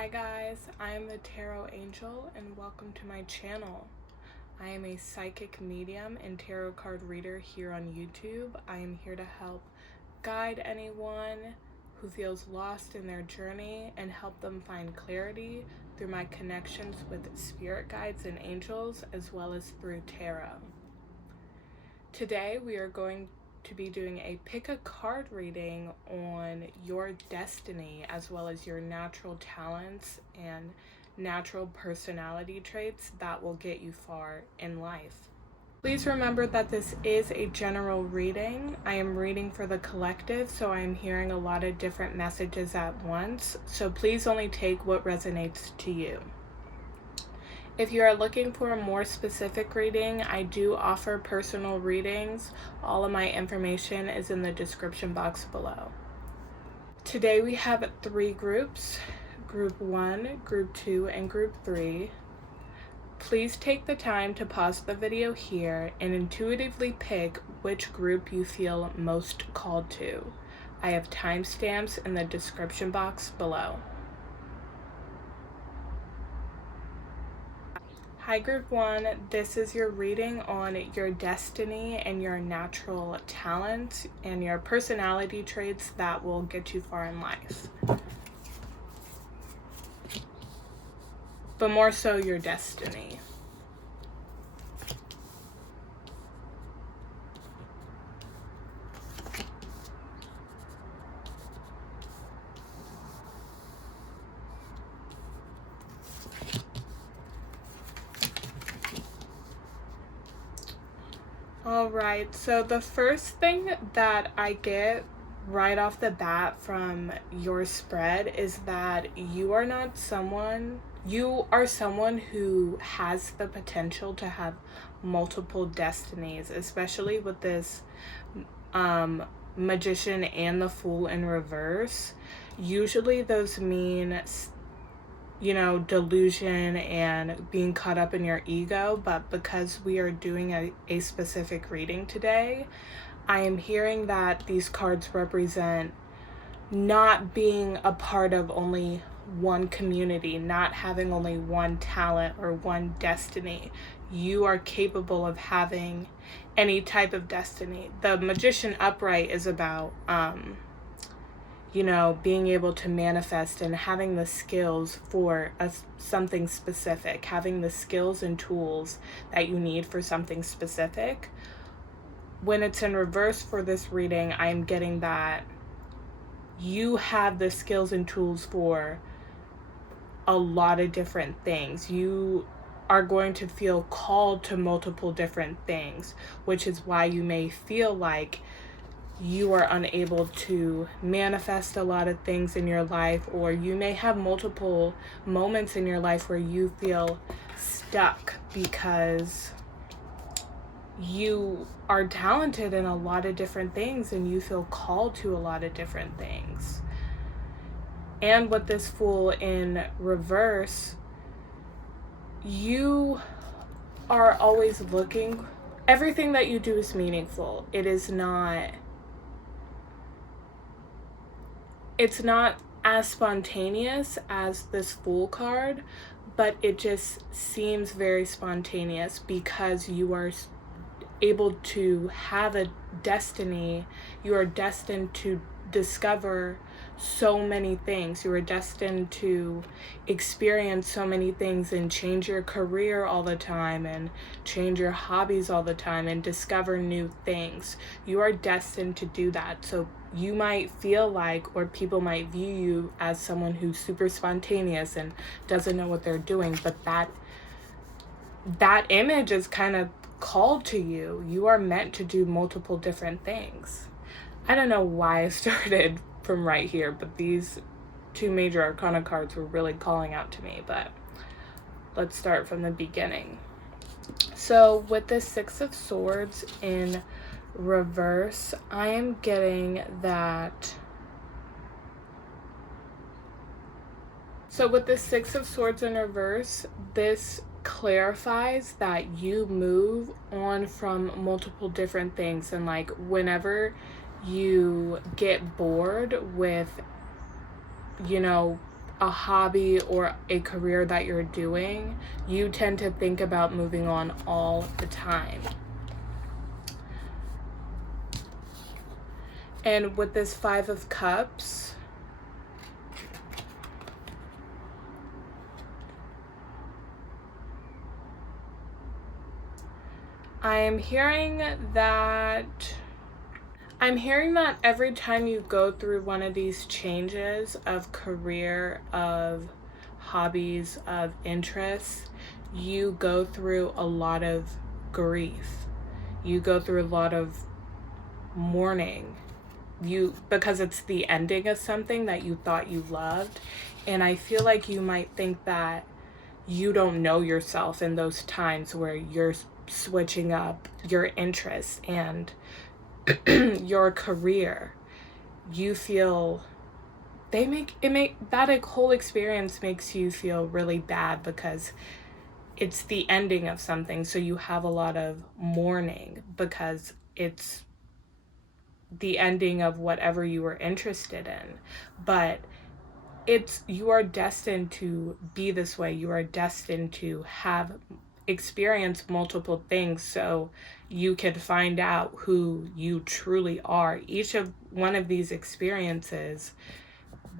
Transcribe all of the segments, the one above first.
Hi guys, I am the Tarot Angel and welcome to my channel. I am a psychic medium and tarot card reader here on YouTube. I am here to help guide anyone who feels lost in their journey and help them find clarity through my connections with spirit guides and angels, as well as through tarot. Today we are going to be doing a pick a card reading on your destiny, as well as your natural talents and natural personality traits that will get you far in life. Please remember that this is a general reading. I am reading for the collective, so I am hearing a lot of different messages at once, so please only take what resonates to you. If you are looking for a more specific reading, I do offer personal readings. All of my information is in the description box below. Today we have 3 groups, Group 1, Group 2, and Group 3. Please take the time to pause the video here and intuitively pick which group you feel most called to. I have timestamps in the description box below. Hi Group 1, this is your reading on your destiny and your natural talents and your personality traits that will get you far in life. But more so your destiny. Alright, so the first thing that I get right off the bat from your spread is that you are someone who has the potential to have multiple destinies, especially with this Magician and the Fool in reverse. Usually those mean delusion and being caught up in your ego, but because we are doing a specific reading today, I am hearing that these cards represent not being a part of only one community, not having only one talent or one destiny. You are capable of having any type of destiny. The Magician upright is about being able to manifest and having the skills for something specific, having the skills and tools that you need for something specific. When it's in reverse for this reading, I'm getting that you have the skills and tools for a lot of different things. You are going to feel called to multiple different things, which is why you may feel like you are unable to manifest a lot of things in your life, or you may have multiple moments in your life where you feel stuck because you are talented in a lot of different things and you feel called to a lot of different things. And with this Fool in reverse, you are always looking, everything that you do is meaningful. It's not as spontaneous as this Fool card, but it just seems very spontaneous because you are able to have a destiny. You are destined to discover so many things. You are destined to experience so many things and change your career all the time and change your hobbies all the time and discover new things. You are destined to do that. So you might feel like, or people might view you as someone who's super spontaneous and doesn't know what they're doing, but that image is kind of called to you. You are meant to do multiple different things. I don't know why I started from right here, but these 2 major arcana cards were really calling out to me, but let's start from the beginning. So with the 6 of Swords in reverse, I am getting that. So with the 6 of Swords in reverse, this clarifies that you move on from multiple different things, and like whenever you get bored with a hobby or a career that you're doing, you tend to think about moving on all the time. And with this Five of Cups, I'm hearing that every time you go through one of these changes of career, of hobbies, of interests, you go through a lot of grief. You go through a lot of mourning. Because it's the ending of something that you thought you loved. And I feel like you might think that you don't know yourself in those times where you're switching up your interests and your career. You feel that whole experience makes you feel really bad because it's the ending of something. So you have a lot of mourning because it's the ending of whatever you were interested in. But you are destined to be this way. You are destined to have experience multiple things so you can find out who you truly are. Each of one of these experiences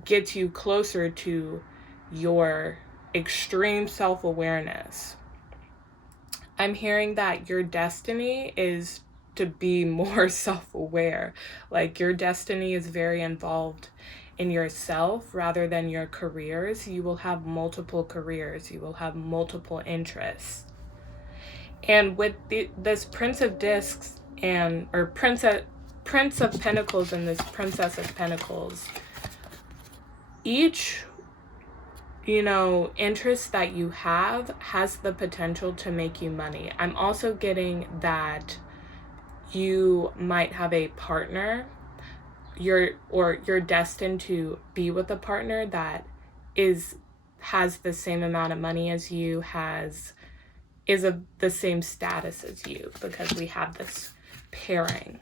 gets you closer to your extreme self-awareness. I'm hearing that your destiny is to be more self-aware. Like, your destiny is very involved in yourself rather than your careers. You will have multiple careers. You will have multiple interests. And with this Prince of Discs or Prince of Pentacles and this Princess of Pentacles, each interest that you have has the potential to make you money. I'm also getting that you might have a partner, you're destined to be with a partner that has the same amount of money as you, is of the same status as you, because we have this pairing.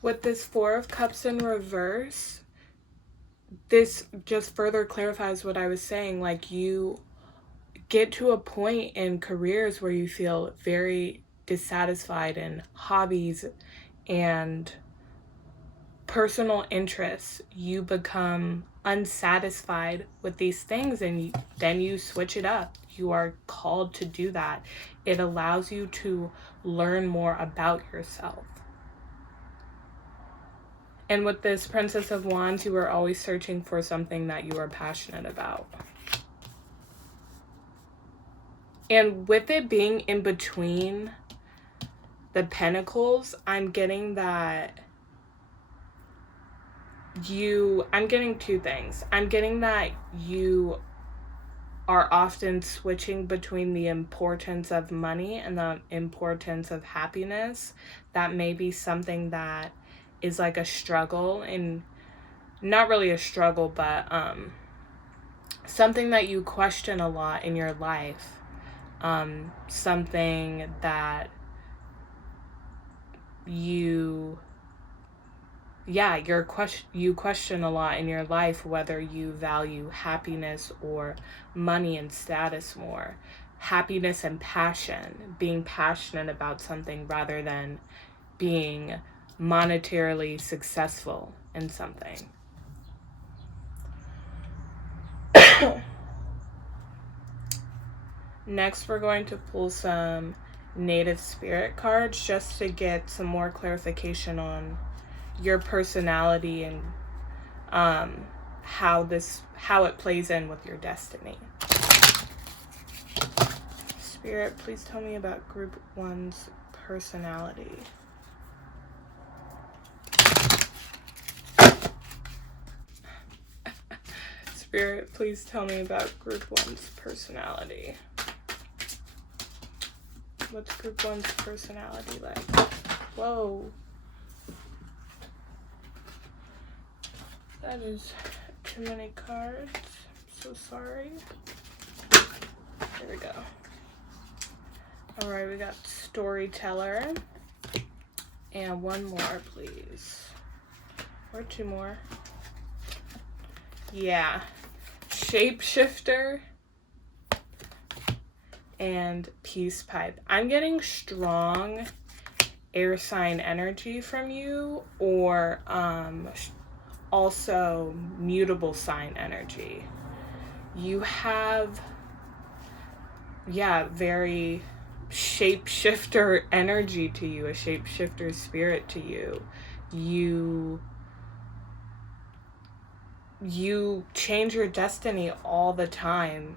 With this Four of Cups in reverse, this just further clarifies what I was saying. Like, you get to a point in careers where you feel very dissatisfied in hobbies and personal interests. You become unsatisfied with these things, and then you switch it up. You are called to do that. It allows you to learn more about yourself. And with this Princess of Wands, you are always searching for something that you are passionate about. And with it being in between the Pentacles, I'm getting that I'm getting two things. I'm getting that you are often switching between the importance of money and the importance of happiness. That may be something that is like a struggle, and not really a struggle, but something that you question a lot in your life. Something that you question a lot in your life, whether you value happiness or money and status more. Happiness and passion, being passionate about something rather than being monetarily successful in something. Next, we're going to pull some native spirit cards just to get some more clarification on your personality and how it plays in with your destiny. Spirit, please tell me about Group 1's personality. Spirit, please tell me about Group 1's personality. What's Group 1's personality like? Whoa. That is too many cards. I'm so sorry. There we go. All right, we got storyteller. And one more, please. Or two more. Yeah. Shapeshifter and peace pipe. I'm getting strong air sign energy from you, or also mutable sign energy. You have, yeah, very shapeshifter energy to you, a shapeshifter spirit to you. You change your destiny all the time,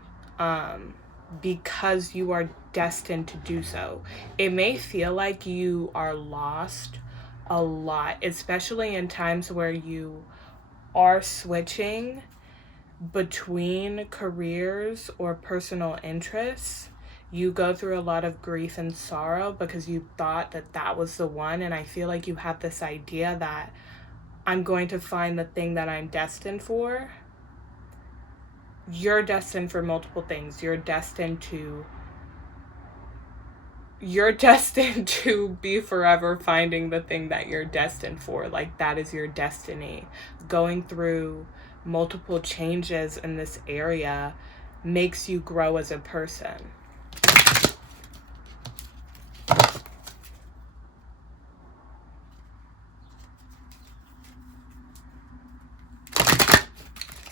because you are destined to do so. It may feel like you are lost a lot, especially in times where you are switching between careers or personal interests. You go through a lot of grief and sorrow because you thought that that was the one. And I feel like you have this idea that I'm going to find the thing that I'm destined for. You're destined for multiple things. You're destined to be forever finding the thing that you're destined for. Like, that is your destiny. Going through multiple changes in this area makes you grow as a person.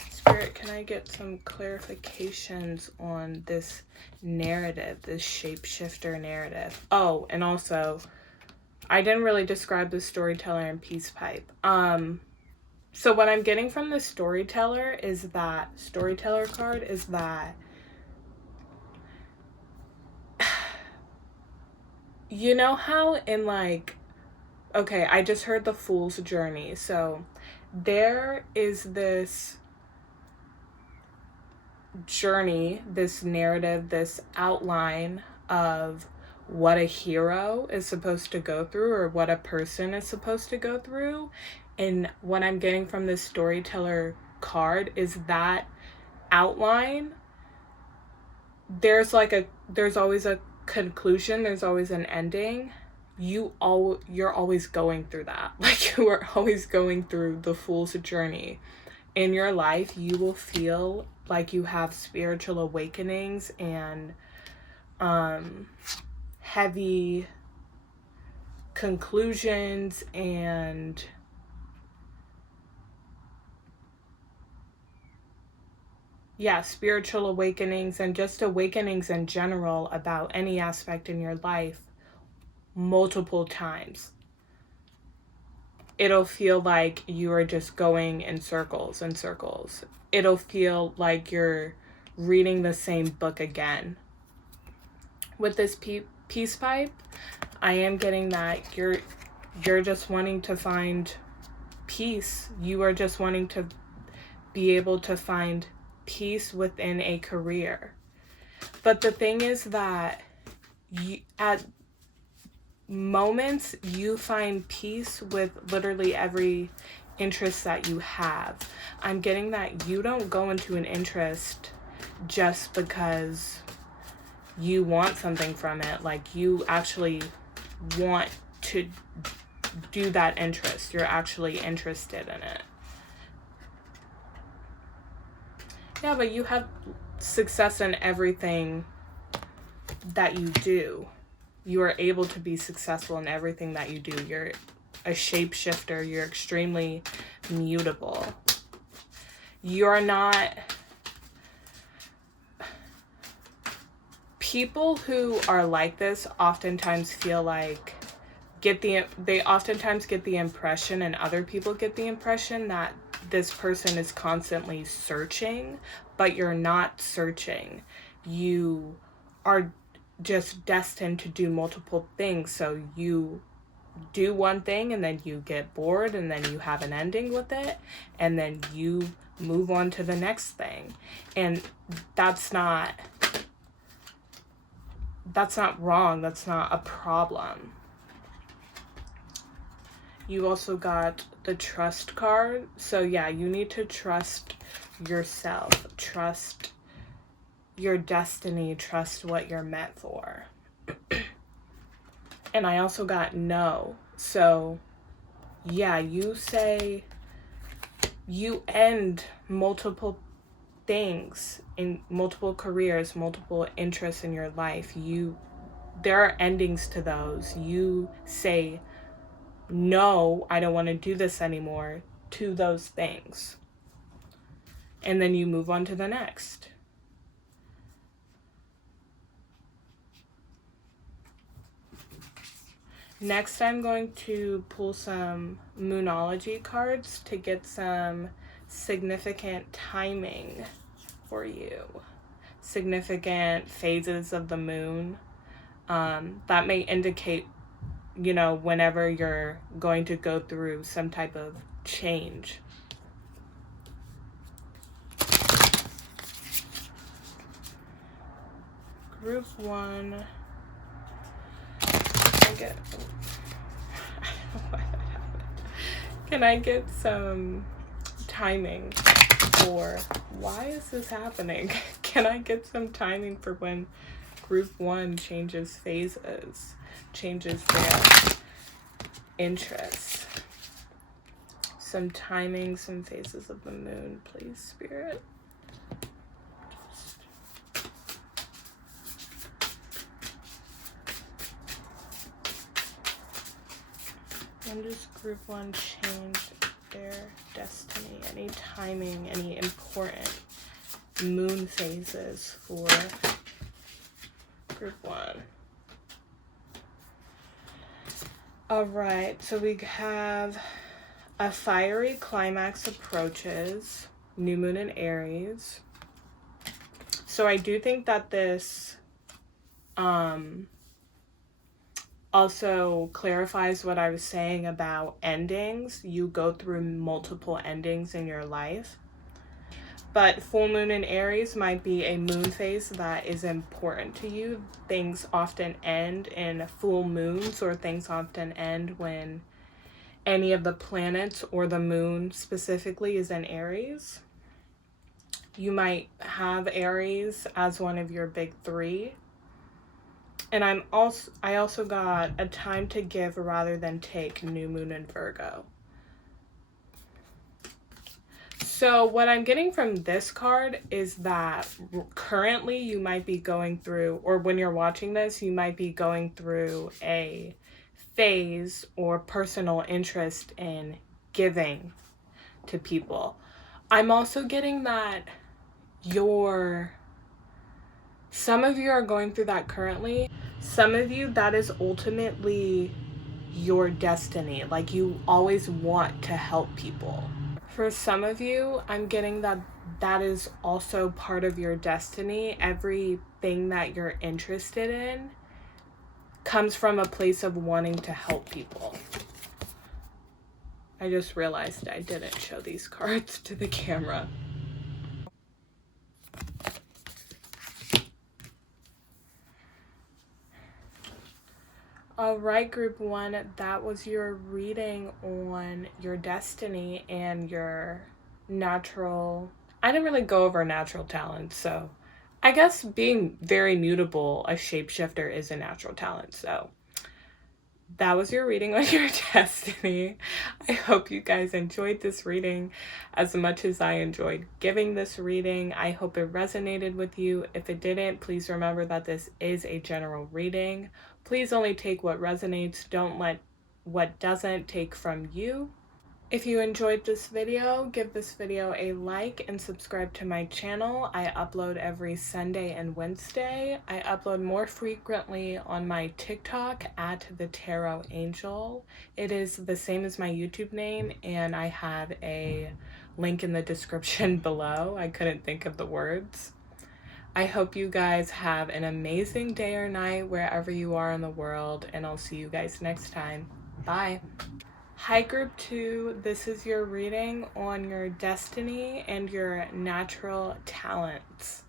Spirit, can I get some clarifications on this narrative, this shapeshifter narrative? Oh, and also, I didn't really describe the storyteller and peace pipe. So what I'm getting from the storyteller card is that you know how in like, okay, I just heard the Fool's Journey. So there is this journey, this narrative, this outline of what a hero is supposed to go through, or what a person is supposed to go through. And what I'm getting from this storyteller card is that outline. There's always a conclusion, there's always an ending. You're always going through that. Like, you are always going through the Fool's Journey. In your life, you will feel like you have spiritual awakenings and heavy conclusions and spiritual awakenings and just awakenings in general about any aspect in your life multiple times. It'll feel like you are just going in circles and circles. It'll feel like you're reading the same book again. With this peace pipe, I am getting that you're just wanting to find peace. You are just wanting to be able to find peace within a career. But the thing is that at moments you find peace with literally every interest that you have. I'm getting that you don't go into an interest just because you want something from it. Like, you actually want to do that interest. You're actually interested in it. Yeah, but you have success in everything that you do. You are able to be successful in everything that you do. You're a shapeshifter. You're extremely mutable. You're not... People who are like this oftentimes feel like... They oftentimes get the impression, and other people get the impression, that this person is constantly searching, but you're not searching. You are just destined to do multiple things. So you do one thing and then you get bored and then you have an ending with it and then you move on to the next thing. And that's not wrong. That's not a problem. You also got the trust card. So yeah, you need to trust yourself. Trust your destiny. Trust what you're meant for. And I also got no. So yeah, you say you end multiple things in multiple careers, multiple interests in your life. There are endings to those. You say, no, I don't want to do this anymore to those things. And then you move on to the next. Next, I'm going to pull some Moonology cards to get some significant timing for you. Significant phases of the moon. That may indicate, you know, whenever you're going to go through some type of change. Group 1. Can I get some timing for why is this happening? Can I get some timing for when group 1 changes phases, changes their interests? Some timing, some phases of the moon, please, Spirit. When does group 1 change their destiny? Any timing, any important moon phases for group 1? All right, so we have a fiery climax approaches, new moon in Aries. So I do think that this also clarifies what I was saying about endings. You go through multiple endings in your life. But full moon in Aries might be a moon phase that is important to you. Things often end in full moons, or things often end when any of the planets or the moon specifically is in Aries. You might have Aries as one of your big 3. And I also got a time to give rather than take, new moon in Virgo. So what I'm getting from this card is that currently you might be going through, or when you're watching this, you might be going through a phase or personal interest in giving to people. I'm also getting that some of you are going through that currently. Some of you, that is ultimately your destiny. Like, you always want to help people. For some of you, I'm getting that that is also part of your destiny. Everything that you're interested in comes from a place of wanting to help people. I just realized I didn't show these cards to the camera. All right, group 1, that was your reading on your destiny and your natural. I didn't really go over natural talents, so I guess being very mutable, a shapeshifter, is a natural talent. So that was your reading on your destiny. I hope you guys enjoyed this reading as much as I enjoyed giving this reading. I hope it resonated with you. If it didn't, please remember that this is a general reading. Please only take what resonates. Don't let what doesn't take from you. If you enjoyed this video, give this video a like and subscribe to my channel. I upload every Sunday and Wednesday. I upload more frequently on my TikTok at the Tarot Angel. It is the same as my YouTube name, and I have a link in the description below. I couldn't think of the words. I hope you guys have an amazing day or night wherever you are in the world, and I'll see you guys next time. Bye. Hi, group 2. This is your reading on your destiny and your natural talents.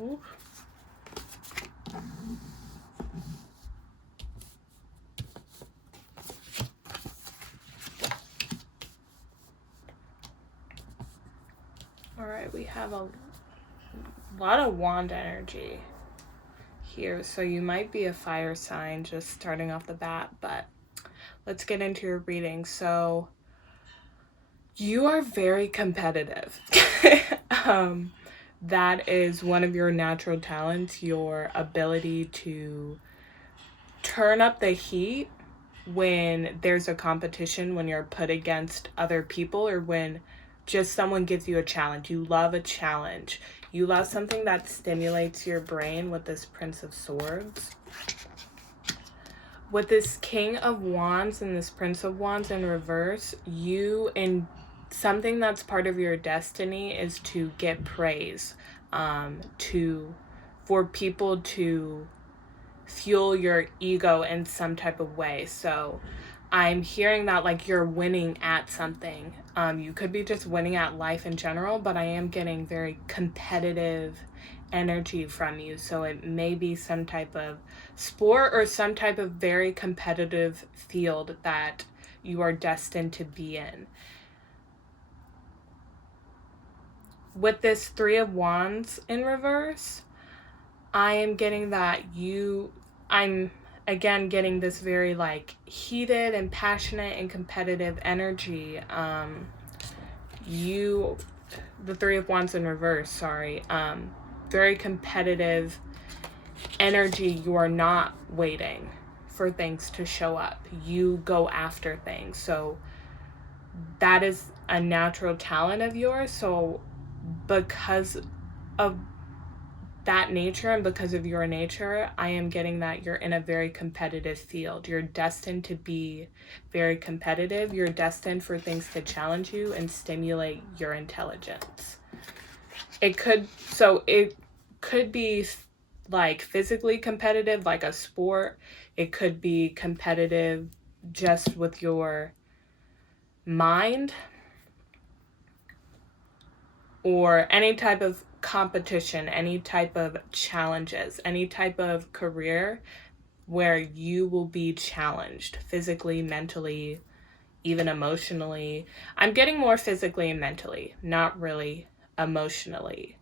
Ooh. All right, we have a lot of wand energy here. So you might be a fire sign just starting off the bat, but let's get into your reading. So you are very competitive. That is one of your natural talents, your ability to turn up the heat when there's a competition, when you're put against other people, or when just someone gives you a challenge. You love a challenge. You love something that stimulates your brain with this Prince of Swords. With this King of Wands and this Prince of Wands in reverse, you, in something that's part of your destiny, is to get praise, for people to fuel your ego in some type of way. So I'm hearing that like you're winning at something. You could be just winning at life in general, but I am getting very competitive energy from you. So it may be some type of sport or some type of very competitive field that you are destined to be in. With this Three of Wands in reverse, I am getting that I'm again getting this very like heated and passionate and competitive energy. The Three of Wands in reverse, sorry. Very competitive energy. You are not waiting for things to show up. You go after things. So that is a natural talent of yours. So because of that nature and because of your nature, I am getting that you're in a very competitive field. You're destined to be very competitive. You're destined for things to challenge you and stimulate your intelligence. It could be like physically competitive, like a sport. It could be competitive just with your mind, or any type of competition, any type of challenges, any type of career where you will be challenged physically, mentally, even emotionally. I'm getting more physically and mentally, not really emotionally.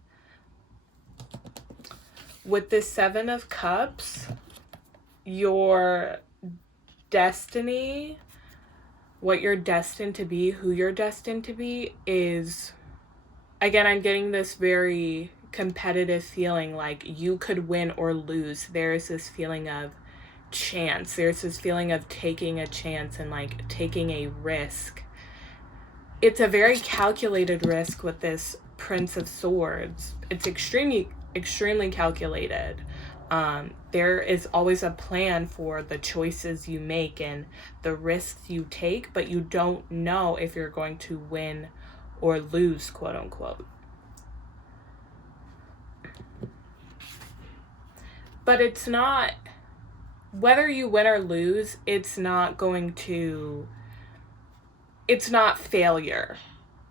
With this Seven of Cups, your destiny, what you're destined to be, who you're destined to be is, again, I'm getting this very competitive feeling like you could win or lose. There's this feeling of chance. There's this feeling of taking a chance and like taking a risk. It's a very calculated risk with this Prince of Swords. It's extremely calculated. There is always a plan for the choices you make and the risks you take, but you don't know if you're going to win or lose, quote unquote. But it's not, whether you win or lose, it's not failure.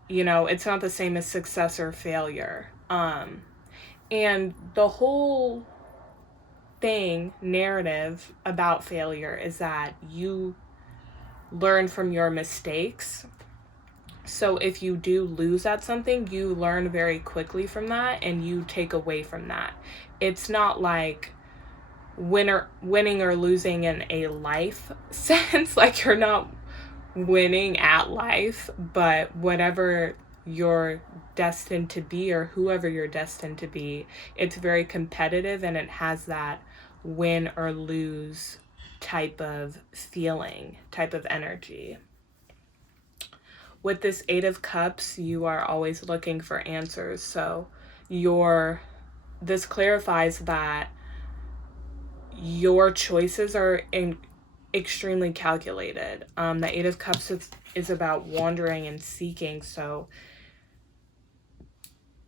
It's not the same as success or failure. And the whole narrative about failure is that you learn from your mistakes. So if you do lose at something, you learn very quickly from that and you take away from that. It's not like winning or losing in a life sense, like you're not winning at life, but whatever you're destined to be or whoever you're destined to be, it's very competitive and it has that win or lose type of feeling, type of energy. With this Eight of Cups, you are always looking for answers. So this clarifies that your choices are extremely calculated. The Eight of Cups is about wandering and seeking. So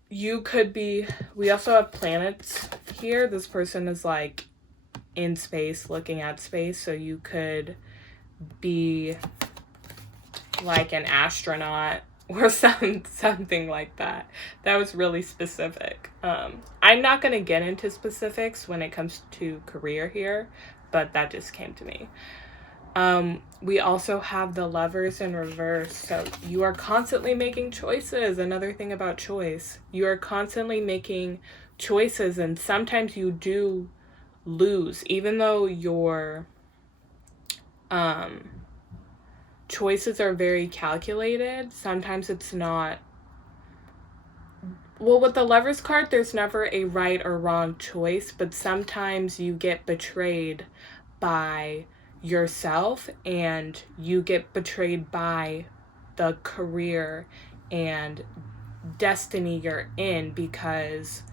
you could be, we also have planets here. This person is like in space, looking at space. So you could be like an astronaut or something like that. That was really specific. I'm not going to get into specifics when it comes to career here, but that just came to me. We also have the Lovers in reverse. So you are constantly making choices. Another thing about choice. You are constantly making choices, and sometimes you do lose. Even though your choices are very calculated, sometimes it's not. Well, with the Lovers card, there's never a right or wrong choice, but sometimes you get betrayed by yourself, and you get betrayed by the career and destiny you're in, because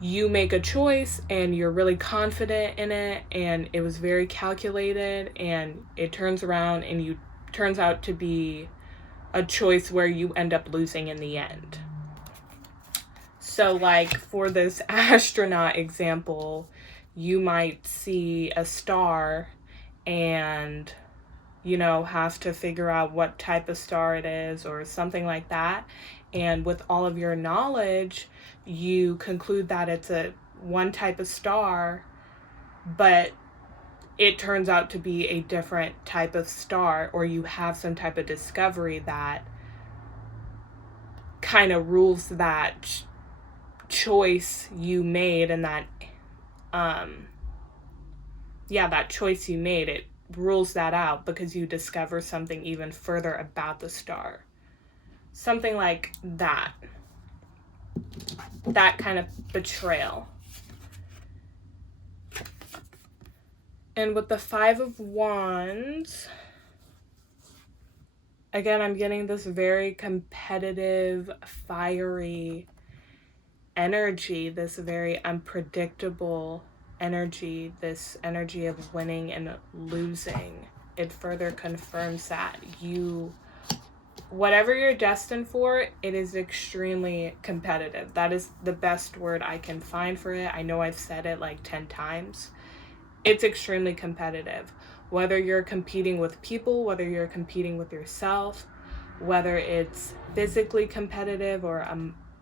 you make a choice and you're really confident in it, and it was very calculated, and it turns around and you turns out to be a choice where you end up losing in the end. So like for this astronaut example, you might see a star and, you know, have to figure out what type of star it is or something like that. And with all of your knowledge, you conclude that it's a one type of star, but it turns out to be a different type of star, or you have some type of discovery that kind of rules that choice you made, and that that choice you made, it rules that out because you discover something even further about the star. Something like that. That kind of betrayal. And with the Five of Wands, again, I'm getting this very competitive, fiery energy, this very unpredictable energy, this energy of winning and losing. It further confirms that whatever you're destined for, it is extremely competitive. That is the best word I can find for it. I know I've said it like 10 times. It's extremely competitive. Whether you're competing with people, whether you're competing with yourself, whether it's physically competitive or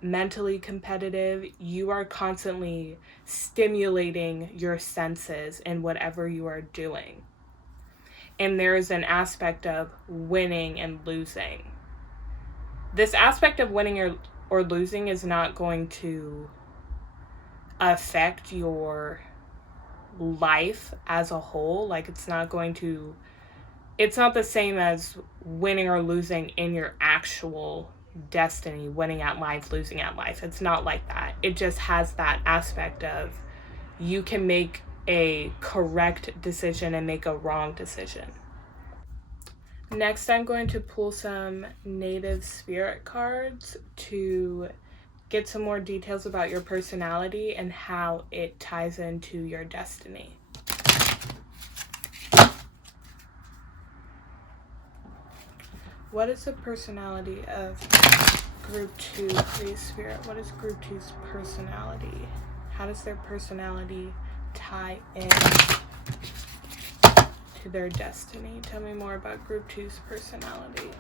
mentally competitive, you are constantly stimulating your senses in whatever you are doing. And there's an aspect of winning and losing. This aspect of winning or losing is not going to affect your life as a whole. Like, it's not the same as winning or losing in your actual destiny, winning at life, losing at life. It's not like that. It just has that aspect of you can make a correct decision and make a wrong decision. Next, I'm going to pull some native spirit cards to get some more details about your personality and how it ties into your destiny. What is the personality of Group 2, please, Spirit? What is Group 2's personality? How does their personality tie in to their destiny? Tell me more about Group 2's personality.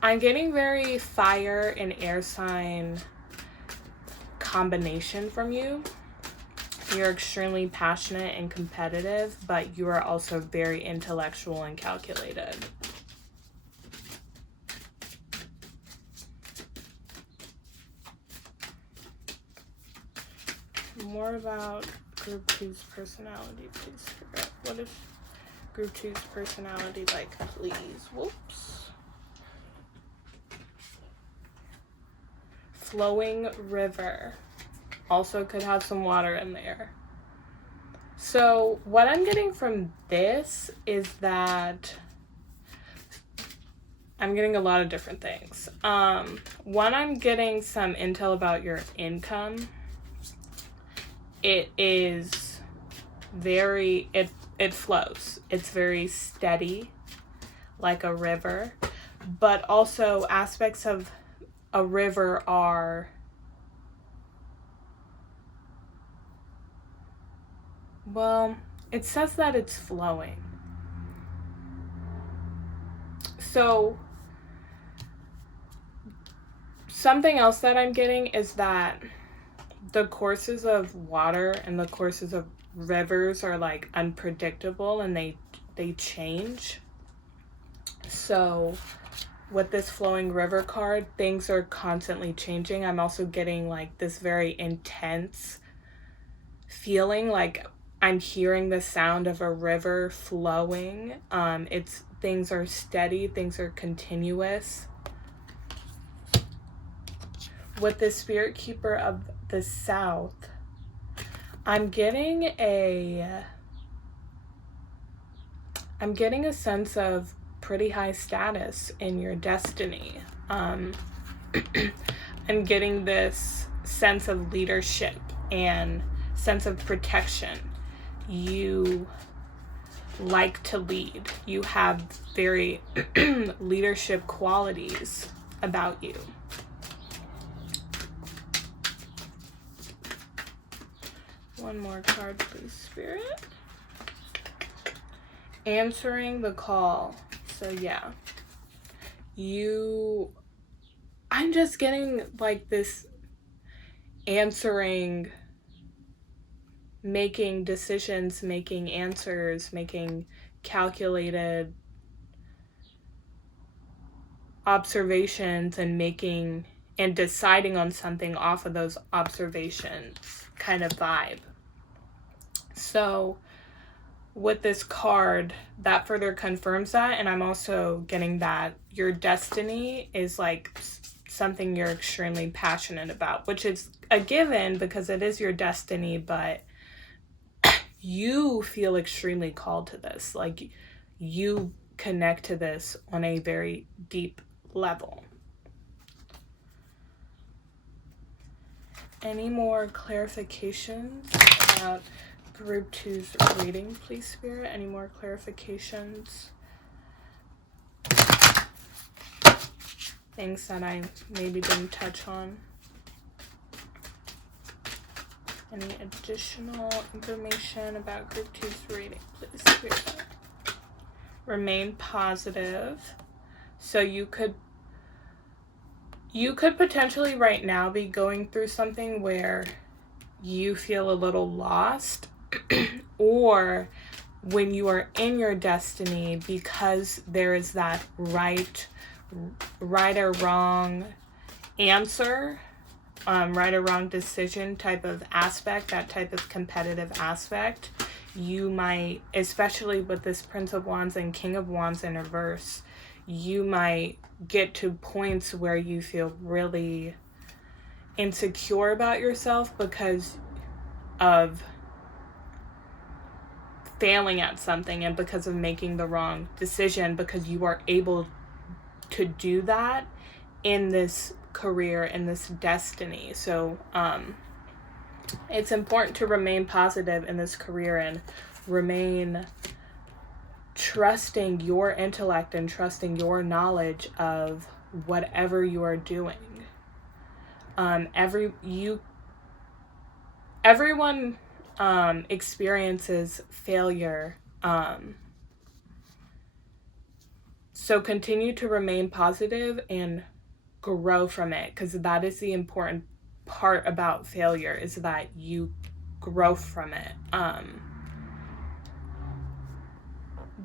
I'm getting very fire and air sign combination from you. You're extremely passionate and competitive, but you are also very intellectual and calculated. More about Group 2's personality, please. What is Group 2's personality like, please? Whoops. Flowing river. Also could have some water in there. So what I'm getting from this is that I'm getting a lot of different things. One, I'm getting some intel about your income. It is very, it flows. It's very steady, like a river. But also aspects of a river are, well, it says that it's flowing. So something else that I'm getting is that the courses of water and the courses of rivers are like unpredictable and they change. So with this flowing river card, things are constantly changing. I'm also getting like this very intense feeling, like I'm hearing the sound of a river flowing. Things are steady, things are continuous. With the Spirit Keeper of the South, I'm getting a sense of pretty high status in your destiny. I'm getting this sense of leadership and sense of protection. You like to lead. You have very leadership qualities about you. One more card, please, Spirit. Answering the call. So yeah, I'm just getting like this answering, making decisions, making answers, making calculated observations and deciding on something off of those observations kind of vibe. So with this card, that further confirms that, and I'm also getting that your destiny is like something you're extremely passionate about, which is a given because it is your destiny, but you feel extremely called to this. Like you connect to this on a very deep level. Any more clarifications about Group 2's reading, please, Spirit? Any more clarifications? Things that I maybe didn't touch on? Any additional information about Group 2's reading, please, Spirit? Remain positive. So you could potentially right now be going through something where you feel a little lost, or when you are in your destiny, because there is that right or wrong answer, right or wrong decision type of aspect, that type of competitive aspect, you might, especially with this Prince of Wands and King of Wands in reverse, you might get to points where you feel really insecure about yourself because of failing at something and because of making the wrong decision, because you are able to do that in this career, in this destiny. So it's important to remain positive in this career and remain trusting your intellect and trusting your knowledge of whatever you are doing. Everyone experiences failure. So continue to remain positive and grow from it, because that is the important part about failure, is that you grow from it.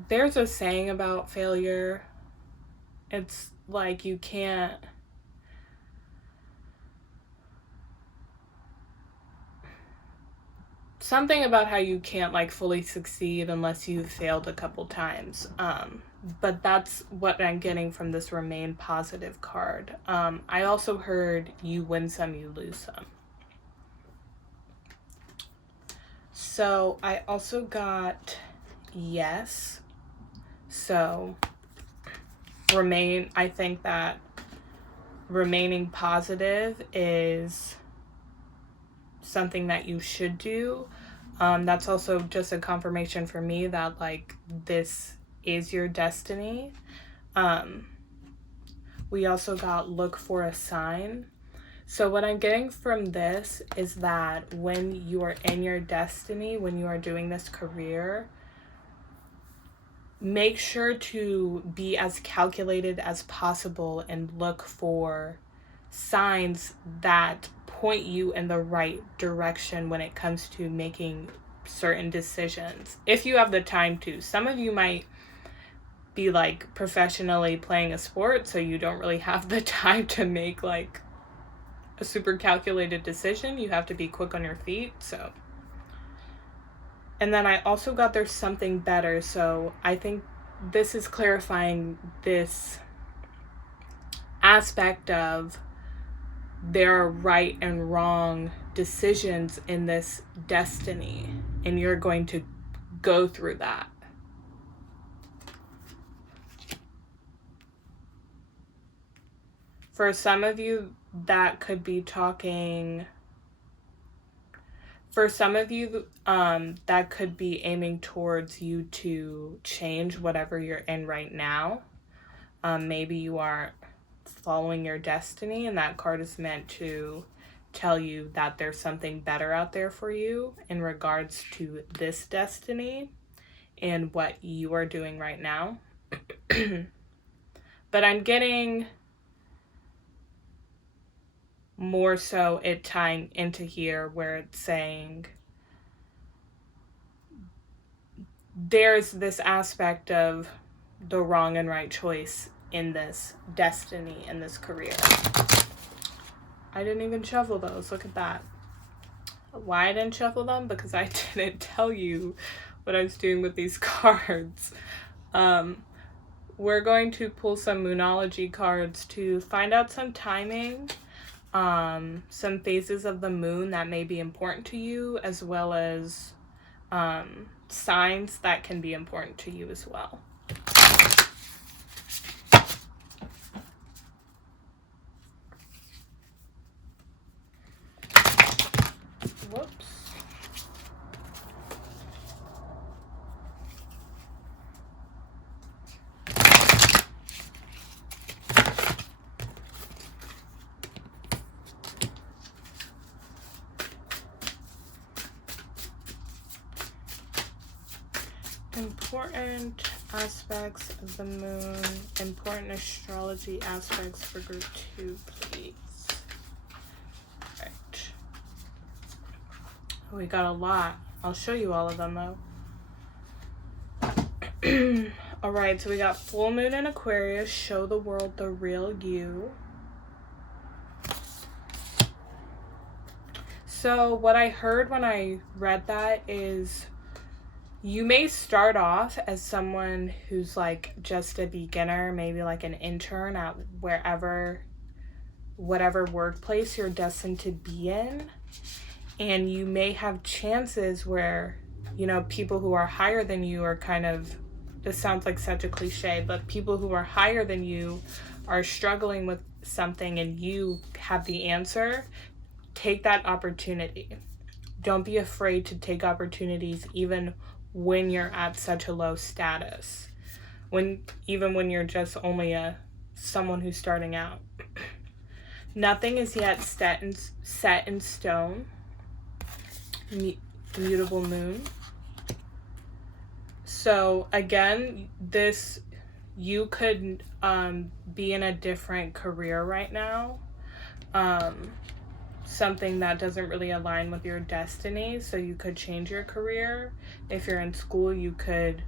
There's a saying about failure. It's like you can't, something about how you can't like fully succeed unless you've failed a couple times. But that's what I'm getting from this Remain Positive card. I also heard you win some, you lose some. So I also got yes. So I think that remaining positive is something that you should do. That's also just a confirmation for me that like this is your destiny. We also got look for a sign. So what I'm getting from this is that when you are in your destiny, when you are doing this career, make sure to be as calculated as possible and look for signs that point you in the right direction when it comes to making certain decisions if you have the time to. Some of you might be like professionally playing a sport, so you don't really have the time to make like a super calculated decision. You have to be quick on your feet. So, and then I also got there's something better. So I think this is clarifying this aspect of there are right and wrong decisions in this destiny, and you're going to go through that. For some of you, that could be talking. For some of you, that could be aiming towards you to change whatever you're in right now. Maybe you aren't following your destiny, and that card is meant to tell you that there's something better out there for you in regards to this destiny and what you are doing right now. But I'm getting more so it tying into here where it's saying there's this aspect of the wrong and right choice in this destiny, in this career. I didn't even shuffle those. Look at that. Why I didn't shuffle them? Because I didn't tell you what I was doing with these cards. We're going to pull some Moonology cards to find out some timing, some phases of the moon that may be important to you, as well as signs that can be important to you as well. Whoops. Important aspects of the moon, important astrology aspects for group 2, please. Right. We got a lot. I'll show you all of them though. All right, so we got full moon in Aquarius, show the world the real you. So what I heard when I read that is you may start off as someone who's like just a beginner, maybe like an intern at whatever workplace you're destined to be in. And you may have chances where, you know, people who are higher than you are kind of, this sounds like such a cliche, but people who are higher than you are struggling with something and you have the answer. Take that opportunity. Don't be afraid to take opportunities even when you're at such a low status. Even when you're just only someone who's starting out. Nothing is yet set in stone. Mutable moon. So again, you could be in a different career right now. Something that doesn't really align with your destiny, so you could change your career. If you're in school, you could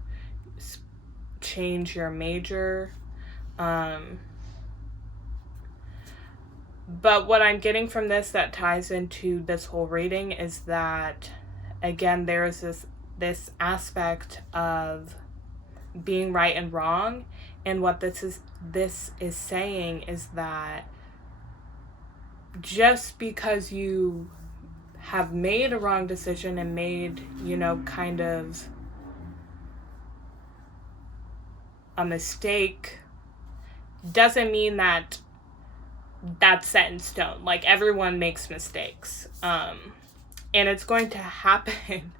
change your major. But what I'm getting from this that ties into this whole reading is that, again, there's this aspect of being right and wrong, and what this is saying is that just because you have made a wrong decision and made, you know, kind of a mistake, doesn't mean that that's set in stone. Like, everyone makes mistakes. And it's going to happen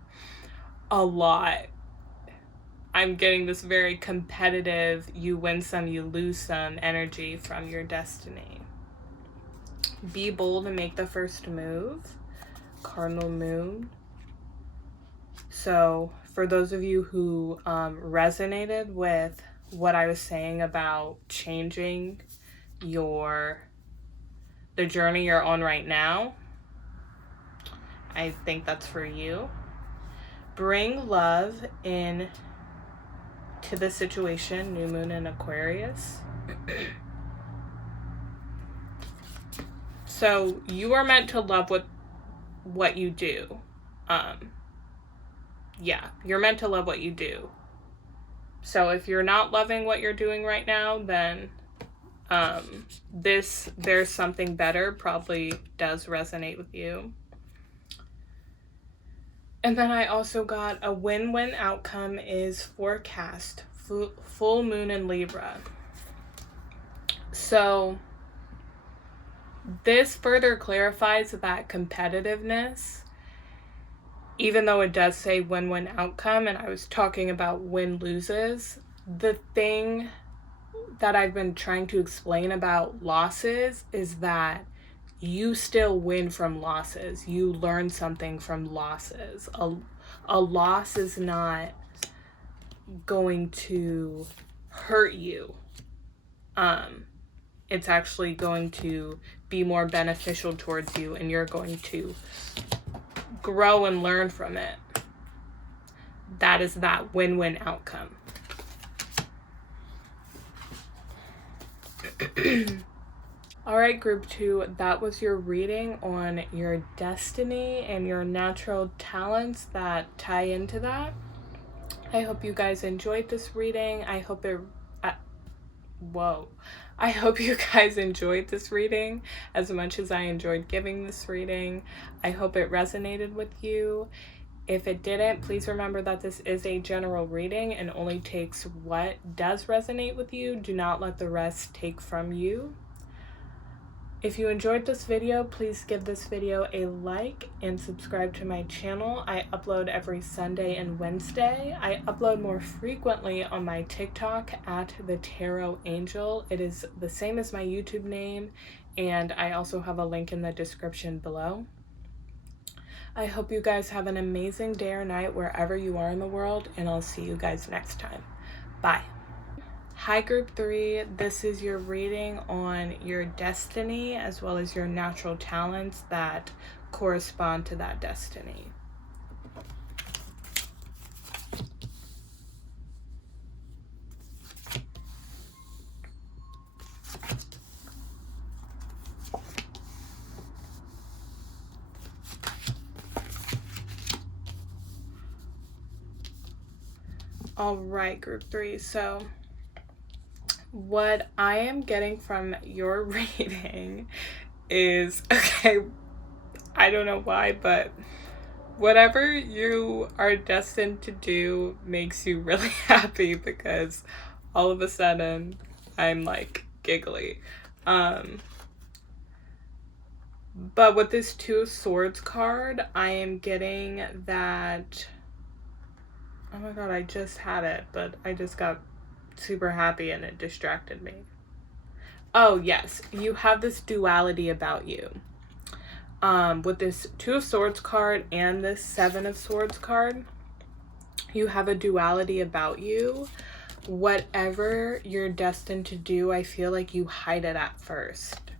a lot. I'm getting this very competitive, you win some, you lose some energy from your destiny. Be bold and make the first move. Cardinal moon. So for those of you who resonated with what I was saying about changing the journey you're on right now, I think that's for you. bring love in to the situation. New moon in Aquarius. So you are meant to love what you do. Yeah, you're meant to love what you do. So if you're not loving what you're doing right now, then there's something better probably does resonate with you. And then I also got a win-win outcome is forecast, full moon in Libra. So this further clarifies that competitiveness, even though it does say win-win outcome, and I was talking about win-loses, the thing that I've been trying to explain about losses is that you still win from losses. You learn something from losses. A loss is not going to hurt you. It's actually going to be more beneficial towards you, and you're going to grow and learn from it. That is that win-win outcome. All right, group 2, that was your reading on your destiny and your natural talents that tie into that. I hope you guys enjoyed this reading. I hope you guys enjoyed this reading as much as I enjoyed giving this reading. I hope it resonated with you. If it didn't, please remember that this is a general reading and only takes what does resonate with you. Do not let the rest take from you. If you enjoyed this video, please give this video a like and subscribe to my channel. I upload every Sunday and Wednesday. I upload more frequently on my TikTok at the Tarot Angel. It is the same as my YouTube name, and I also have a link in the description below. I hope you guys have an amazing day or night wherever you are in the world, and I'll see you guys next time. Bye. Hi group 3, this is your reading on your destiny as well as your natural talents that correspond to that destiny. All right, group 3, so what I am getting from your reading is, okay, I don't know why, but whatever you are destined to do makes you really happy, because all of a sudden I'm like giggly. But with this 2 of Swords card, I am getting that, oh my god, I just had it, but I just got super happy and it distracted me. Oh yes, you have this duality about you. With this 2 of Swords card and this 7 of Swords card, you have a duality about you. Whatever you're destined to do, I feel like you hide it at first.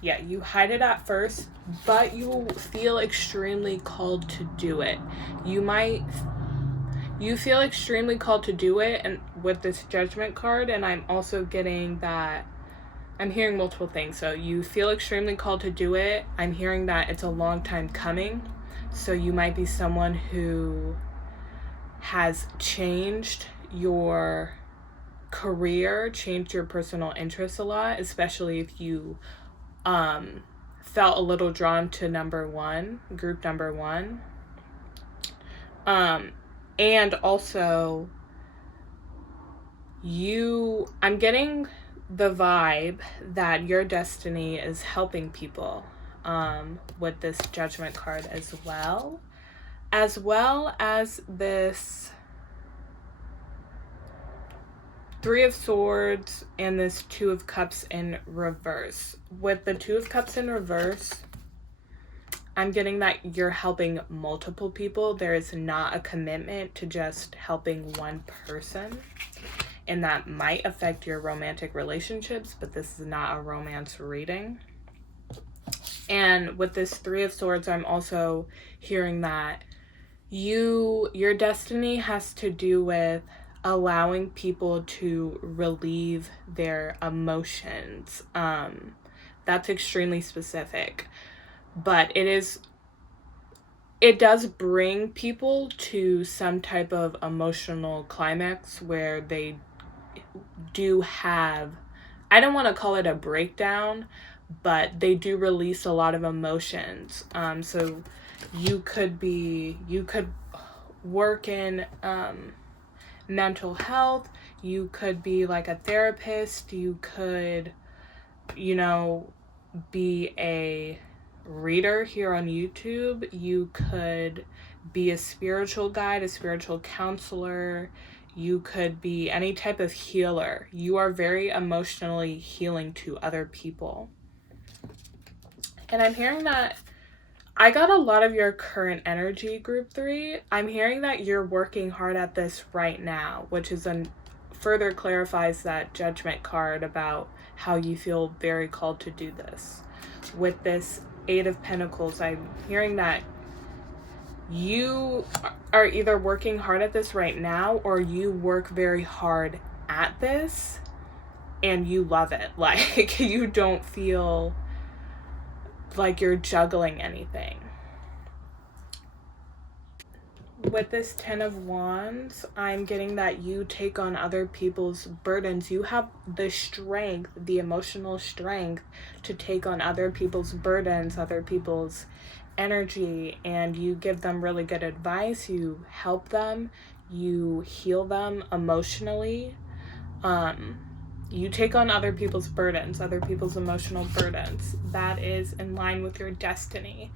Yeah, you hide it at first, but you will feel extremely called to do it. You feel extremely called to do it, and with this Judgment card, and I'm also getting that, I'm hearing multiple things. So you feel extremely called to do it. I'm hearing that it's a long time coming. So you might be someone who has changed your career, changed your personal interests a lot, especially if you felt a little drawn to group number 1. And also I'm getting the vibe that your destiny is helping people with this Judgment card as well as this 3 of Swords and this 2 of Cups in reverse. With the 2 of Cups in reverse, I'm getting that you're helping multiple people. There is not a commitment to just helping one person, and that might affect your romantic relationships, but this is not a romance reading. And with this Three of Swords, I'm also hearing that your destiny has to do with allowing people to relieve their emotions. That's extremely specific, but it does bring people to some type of emotional climax where they do have, I don't want to call it a breakdown, but they do release a lot of emotions. So you could work in mental health, you could be like a therapist, you could, be a reader here on YouTube, you could be a spiritual guide, a spiritual counselor, you could be any type of healer. You are very emotionally healing to other people. And I'm hearing that I got a lot of your current energy, group 3. I'm hearing that you're working hard at this right now, which is further clarifies that Judgment card about how you feel very called to do this. With this Eight of Pentacles, I'm hearing that you are either working hard at this right now, or you work very hard at this and you love it. Like, you don't feel like you're juggling anything. With this Ten of Wands, I'm getting that you take on other people's burdens. You have the strength, the emotional strength to take on other people's burdens, other people's energy, and you give them really good advice. You help them, you heal them emotionally. You take on other people's burdens, other people's emotional burdens. That is in line with your destiny.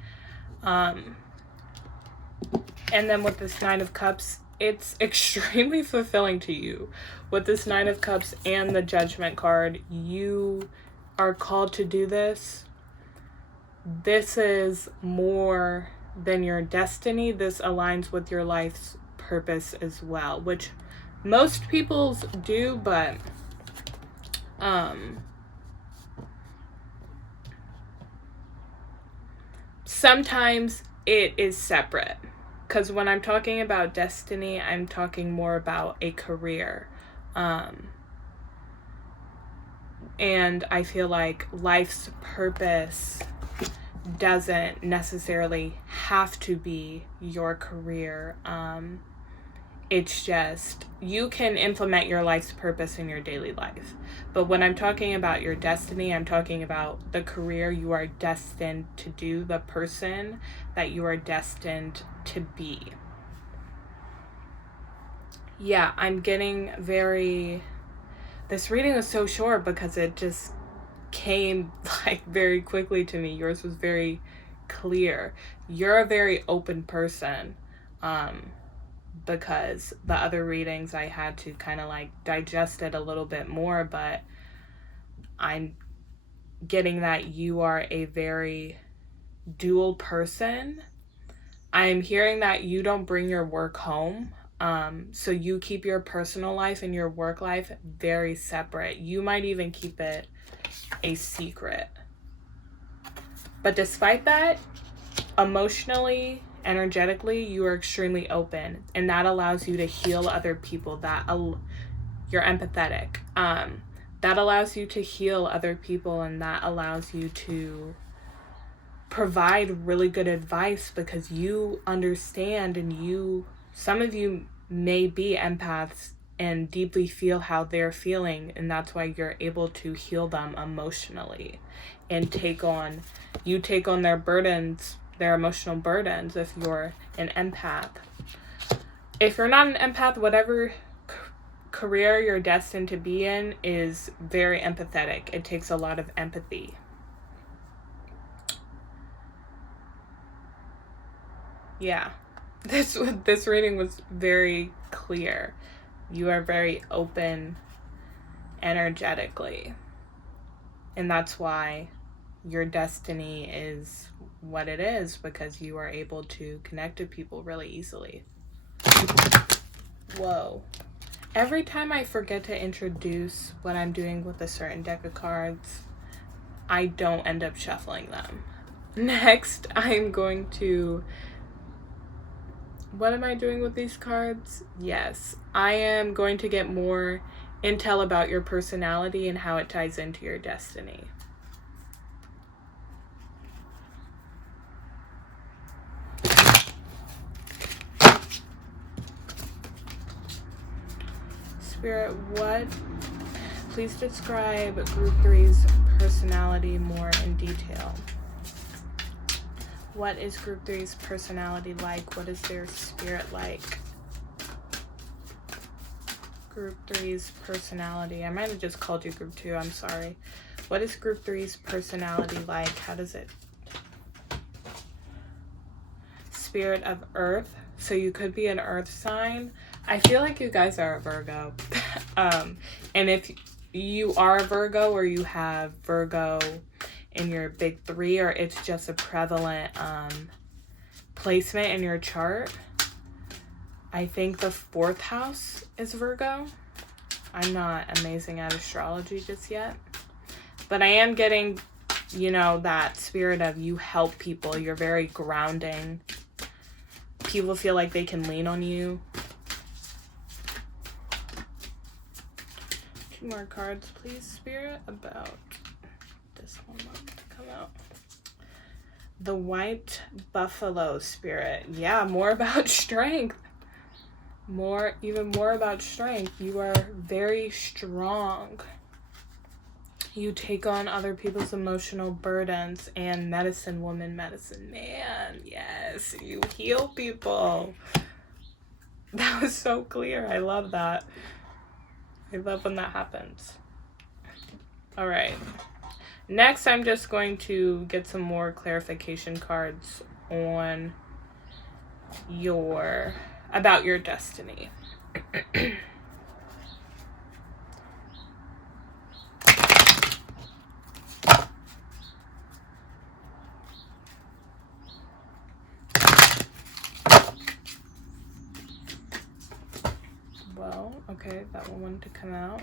And then with this Nine of Cups, it's extremely fulfilling to you. With this Nine of Cups and the Judgment card, you are called to do this. This is more than your destiny. This aligns with your life's purpose as well, which most people's do, but sometimes it is separate. Because when I'm talking about destiny, I'm talking more about a career. And I feel like life's purpose doesn't necessarily have to be your career. It's just, you can implement your life's purpose in your daily life. But when I'm talking about your destiny, I'm talking about the career you are destined to do, the person that you are destined to be. Yeah, I'm getting this reading was so short because it just came like very quickly to me. Yours was very clear. You're a very open person, because the other readings I had to kind of like digest it a little bit more, but I'm getting that you are a very dual person. I'm hearing that you don't bring your work home. So you keep your personal life and your work life very separate. You might even keep it a secret. But despite that, emotionally, energetically, you are extremely open, and that allows you to heal other people. You're empathetic. That allows you to heal other people, and that allows you to provide really good advice because you understand, and some of you may be empaths and deeply feel how they're feeling, and that's why you're able to heal them emotionally and take on their burdens, their emotional burdens, if you're an empath. If you're not an empath, whatever career you're destined to be in is very empathetic. It takes a lot of empathy. Yeah, this reading was very clear. You are very open energetically, and that's why your destiny is what it is, because you are able to connect to people really easily. Whoa. Every time I forget to introduce what I'm doing with a certain deck of cards, I don't end up shuffling them. Next, I'm going to... What am I doing with these cards? Yes, I am going to get more intel about your personality and how it ties into your destiny. Spirit, please describe Group 3's personality more in detail. What is Group 3's personality like? What is their spirit like? Group 3's personality. I might have just called you Group 2. I'm sorry. What is Group 3's personality like? How does it... Spirit of Earth. So you could be an Earth sign. I feel like you guys are a Virgo. And if you are a Virgo or you have Virgo in your big 3, or it's just a prevalent placement in your chart, I think the 4th house is Virgo. I'm not amazing at astrology just yet, but I am getting, you know, that spirit of you help people. You're very grounding. People feel like they can lean on you. 2 more cards, please, Spirit, about this one month to come out. The White Buffalo, Spirit. Yeah, more about strength. Even more about strength. You are very strong. You take on other people's emotional burdens, and medicine woman, medicine man. Yes, you heal people. That was so clear. I love that. I love when that happens. All right. Next, I'm just going to get some more clarification cards on about your destiny. Well, okay, that one wanted to come out.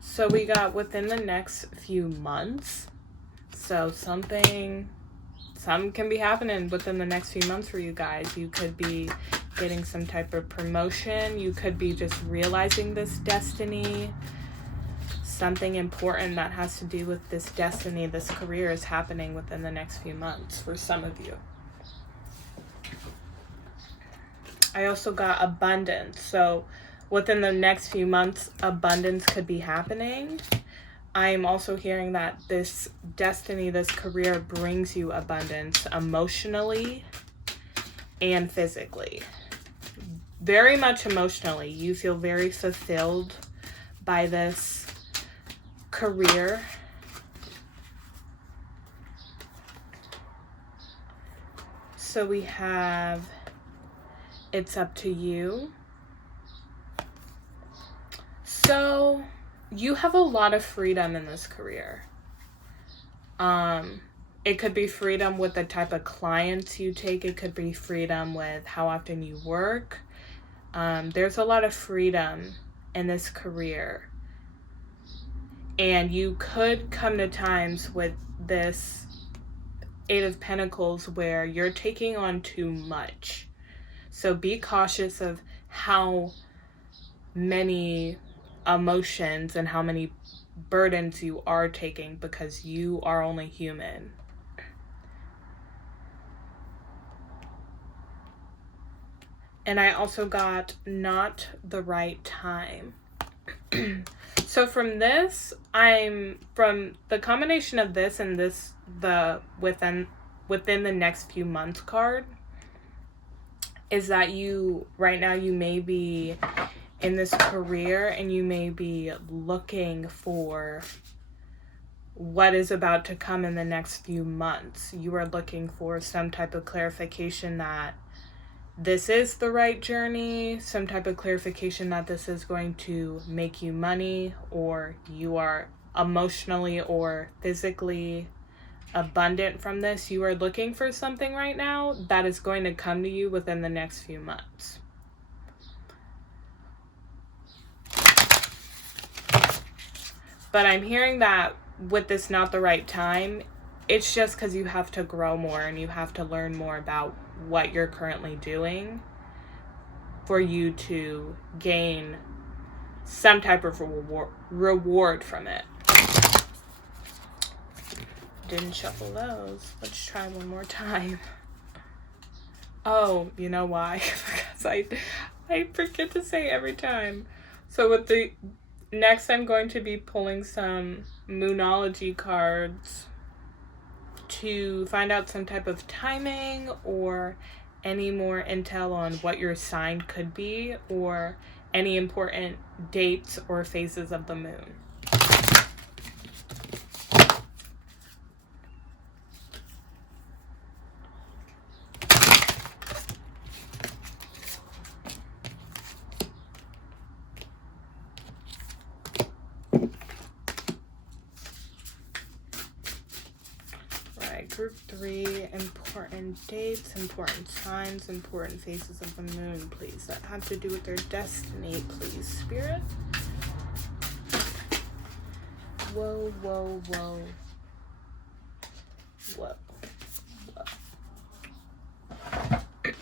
So we got within the next few months. So some can be happening within the next few months for you guys. You could be getting some type of promotion. You could be just realizing this destiny. Something important that has to do with this destiny, this career, is happening within the next few months for some of you. I also got abundance. So within the next few months, abundance could be happening. I am also hearing that this destiny, this career brings you abundance emotionally and physically. Very much emotionally. You feel very fulfilled by this career. So we have, it's up to you. So you have a lot of freedom in this career. It could be freedom with the type of clients you take. It could be freedom with how often you work. There's a lot of freedom in this career. And you could come to times with this 8 of Pentacles where you're taking on too much. So be cautious of how many emotions and how many burdens you are taking, because you are only human. And I also got not the right time. So from this, from the combination of this and this, the within the next few months card, is that right now you may be in this career and you may be looking for what is about to come in the next few months. You are looking for some type of clarification that this is the right journey, some type of clarification that this is going to make you money, or you are emotionally or physically abundant from this. You are looking for something right now that is going to come to you within the next few months. But I'm hearing that with this not the right time, it's just because you have to grow more and you have to learn more about what you're currently doing for you to gain some type of reward from it. Didn't shuffle those. Let's try one more time. Oh, you know why? Because I forget to say every time. So with the next, I'm going to be pulling some Moonology cards to find out some type of timing or any more intel on what your sign could be, or any important dates or phases of the moon. Group 3, important dates, important signs, important phases of the moon, please. That have to do with their destiny, please, Spirit. Whoa, whoa, whoa. Whoa.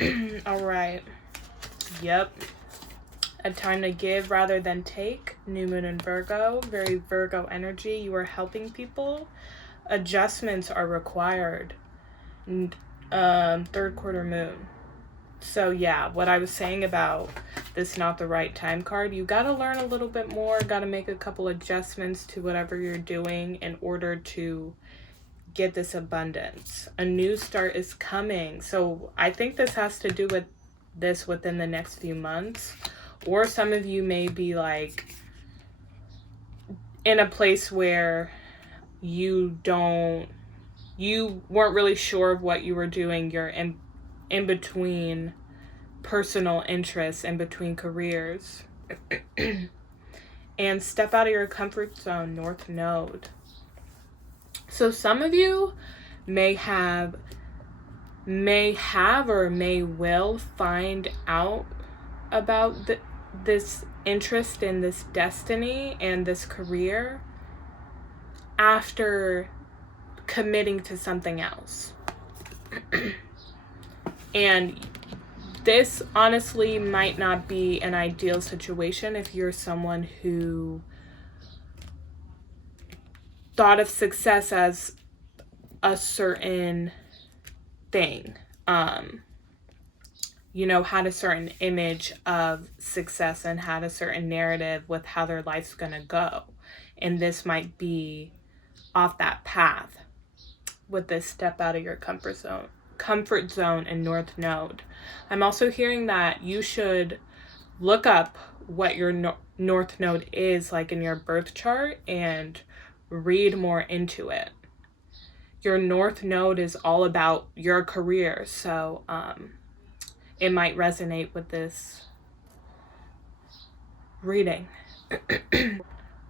Whoa. All right. Yep. A time to give rather than take. New moon in Virgo. Very Virgo energy. You are helping people. Adjustments are required. Third quarter moon. So yeah, what I was saying about this not the right time card, you got to learn a little bit more, got to make a couple adjustments to whatever you're doing in order to get this abundance. A new start is coming. So I think this has to do with this within the next few months, or some of you may be like in a place where you weren't really sure of what you were doing. You're in between personal interests, in between careers. And step out of your comfort zone, North Node. So some of you may will find out about this interest in this destiny and this career after committing to something else. And this honestly might not be an ideal situation if you're someone who thought of success as a certain thing, you know, had a certain image of success and had a certain narrative with how their life's gonna go. And this might be off that path with this step out of your comfort zone and North Node. I'm also hearing that you should look up what your North Node is like in your birth chart and read more into it. Your North Node is all about your career, so it might resonate with this reading.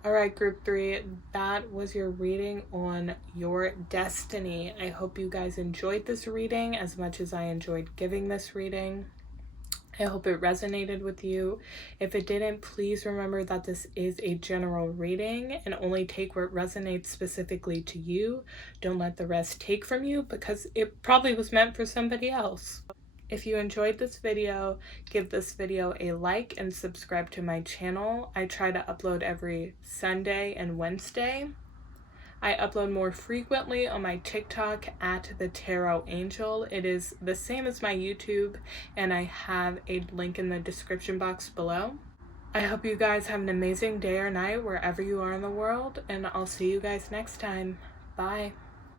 All right, group 3, that was your reading on your destiny. I hope you guys enjoyed this reading as much as I enjoyed giving this reading. I hope it resonated with you. If it didn't, please remember that this is a general reading and only take what resonates specifically to you. Don't let the rest take from you because it probably was meant for somebody else. If you enjoyed this video, give this video a like and subscribe to my channel. I try to upload every Sunday and Wednesday. I upload more frequently on my TikTok at the Tarot Angel. It is the same as my YouTube, and I have a link in the description box below. I hope you guys have an amazing day or night wherever you are in the world, and I'll see you guys next time. Bye.